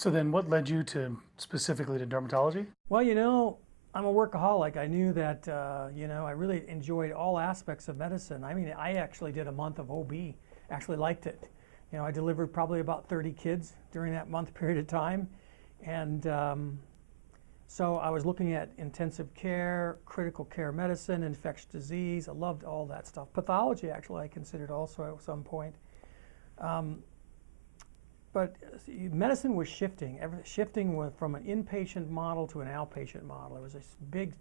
So then what led you to specifically to dermatology? Well, I'm a workaholic. I knew that, I really enjoyed all aspects of medicine. I mean, I actually did a month of OB, actually liked it. I delivered probably about 30 kids during that month period of time. And so I was looking at intensive care, critical care medicine, infectious disease. I loved all that stuff. Pathology, actually, I considered also at some point. But medicine was shifting from an inpatient model to an outpatient model. There was this big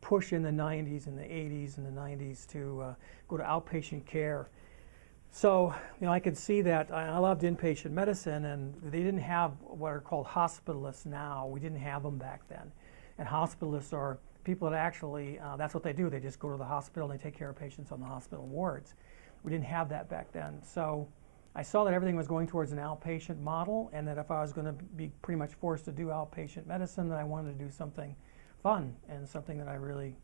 push in the 90s and the 80s and the 90s to go to outpatient care. So, I could see that. I loved inpatient medicine, and they didn't have what are called hospitalists now. We didn't have them back then. And hospitalists are people that actually, that's what they do. They just go to the hospital and they take care of patients on the hospital wards. We didn't have that back then. So I saw that everything was going towards an outpatient model, and that if I was going to be pretty much forced to do outpatient medicine, that I wanted to do something fun and something that I really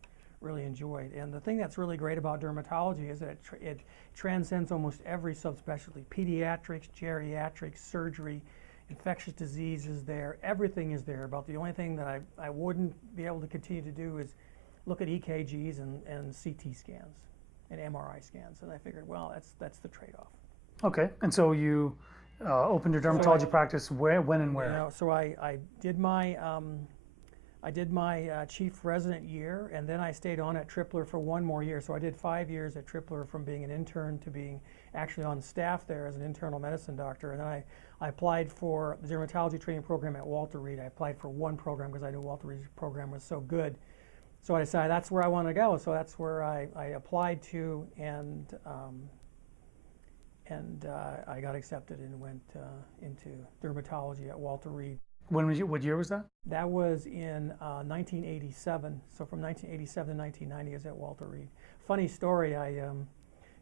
enjoyed. And the thing that's really great about dermatology is that it transcends almost every subspecialty. Pediatrics, geriatrics, surgery, infectious disease is there. Everything is there. About the only thing that I wouldn't be able to continue to do is look at EKGs and CT scans and MRI scans. And I figured, well, that's the trade-off. Okay, and so you opened your dermatology practice where, when, and where? So I did my chief resident year, and then I stayed on at Tripler for one more year. So I did 5 years at Tripler, from being an intern to being actually on staff there as an internal medicine doctor. And then I applied for the dermatology training program at Walter Reed. I applied for one program because I knew Walter Reed's program was so good. So I decided that's where I want to go. So that's where I applied to, and I got accepted and went into dermatology at Walter Reed. What year was that? That was in 1987. So from 1987 to 1990, I was at Walter Reed. Funny story.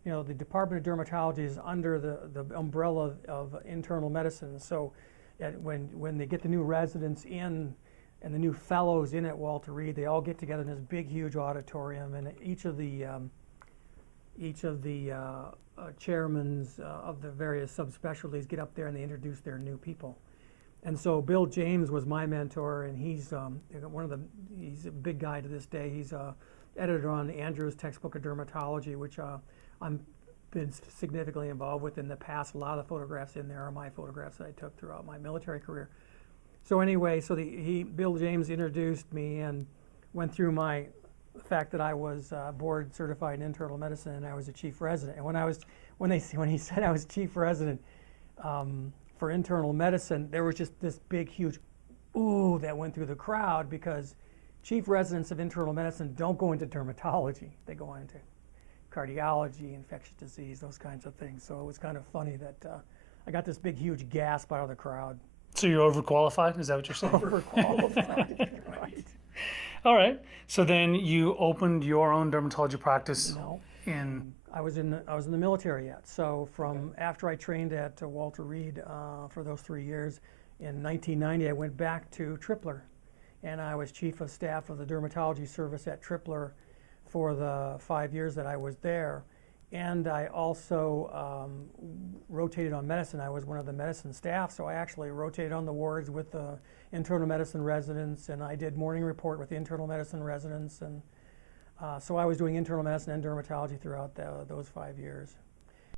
The Department of Dermatology is under the umbrella of internal medicine. So when they get the new residents in and the new fellows in at Walter Reed, they all get together in this big, huge auditorium, and each of the chairmen of the various subspecialties get up there and they introduce their new people. And so Bill James was my mentor, and he's he's a big guy to this day. He's editor on Andrew's textbook of dermatology, which I'm been significantly involved with in the past. A lot of the photographs in there are my photographs that I took throughout my military career. So anyway, so Bill James introduced me and went through the fact that I was board certified in internal medicine and I was a chief resident. And when he said I was chief resident for internal medicine, there was just this big, huge ooh that went through the crowd, because chief residents of internal medicine don't go into dermatology. They go into cardiology, infectious disease, those kinds of things. So it was kind of funny that I got this big, huge gasp out of the crowd. So you're overqualified? Is that what you're saying? Overqualified, right. All right. So then you opened your own dermatology practice in... I was in the military yet. So after I trained at Walter Reed for those 3 years, in 1990 I went back to Tripler, and I was chief of staff of the dermatology service at Tripler for the 5 years that I was there. And I also rotated on medicine. I was one of the medicine staff, so I actually rotated on the wards with the internal medicine residents, and I did morning report with the internal medicine residents, and so I was doing internal medicine and dermatology throughout those 5 years.